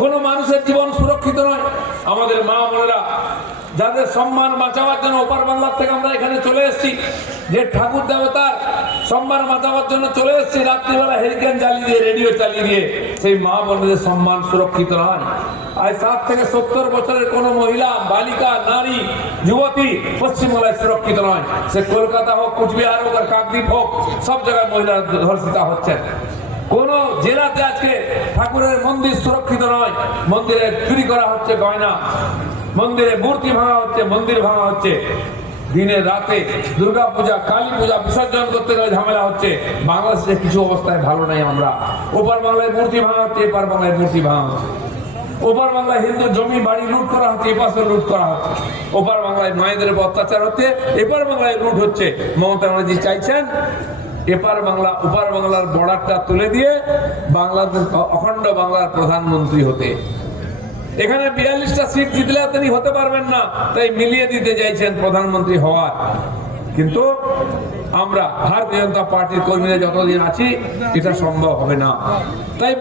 কোন মানুষের জীবন সুরক্ষিত নয়। আমাদের মা বোনেরা যাদের সম্মান বাঁচাবার জন্য ওপার বাংলার থেকে আমরা এখানে চলে এসেছি, যে ঠাকুর দেবতার সম্মান বাঁচাবার জন্য চলে এসেছি, রাত্রিবেলা হেরিকেন জ্বালিয়ে দিয়ে, রেডিও চালিয়ে দিয়ে, সেই মা বোনদের সম্মান সুরক্ষিত নয়। আজ 60 থেকে 70 বছরের কোন মহিলা, বালিকা, নারী, যুবতী পশ্চিমবাংলায় সুরক্ষিত নয়। সে কলকাতা হোক, কুচবিহার হোক, আর কাকদ্বীপ হোক, সব জায়গায় মহিলা ধর্ষিতা হচ্ছেন। কোন জেলাতে আজকে ঠাকুরের মন্দির সুরক্ষিত নয়। মন্দিরে চুরি করা হচ্ছে গয়না, মন্দিরে মূর্তি ভাঙা হচ্ছে, মন্দির ভাঙা হচ্ছে। দিনে রাতে দুর্গা পূজা, কালী পূজা বিসর্জন করতে গেলে ঝামেলা হচ্ছে। বাংলাদেশে কিছু অবস্থায় ভালো নাই আমরা। ওপার বাংলায় মূর্তি ভাঙা হচ্ছে, এপার বাংলায় মূর্তি ভাঙা হচ্ছে। ওপার বাংলায় হিন্দু জমি বাড়ি লুট করা হচ্ছে, এপাশে লুট করা হচ্ছে। ওপার বাংলায় মায়েদের উপর অত্যাচার হচ্ছে, এপার বাংলায় লুট হচ্ছে। মমতা ব্যানার্জি চাইছেন এপার বাংলা ওপার বাংলার বর্ডারটা তুলে দিয়ে বাংলাদেশ অখণ্ড বাংলার প্রধানমন্ত্রী হতে। এখানে 42টা সিট জিতলে তিনি হতে পারবেন না, তাই মিলিয়ে দিতে চাইছেন প্রধানমন্ত্রী হওয়ার। কিন্তু আমরা ভারতীয় জনতা পার্টির কর্মীরা যতদিন আছি এটা সম্ভব হবে না। তাই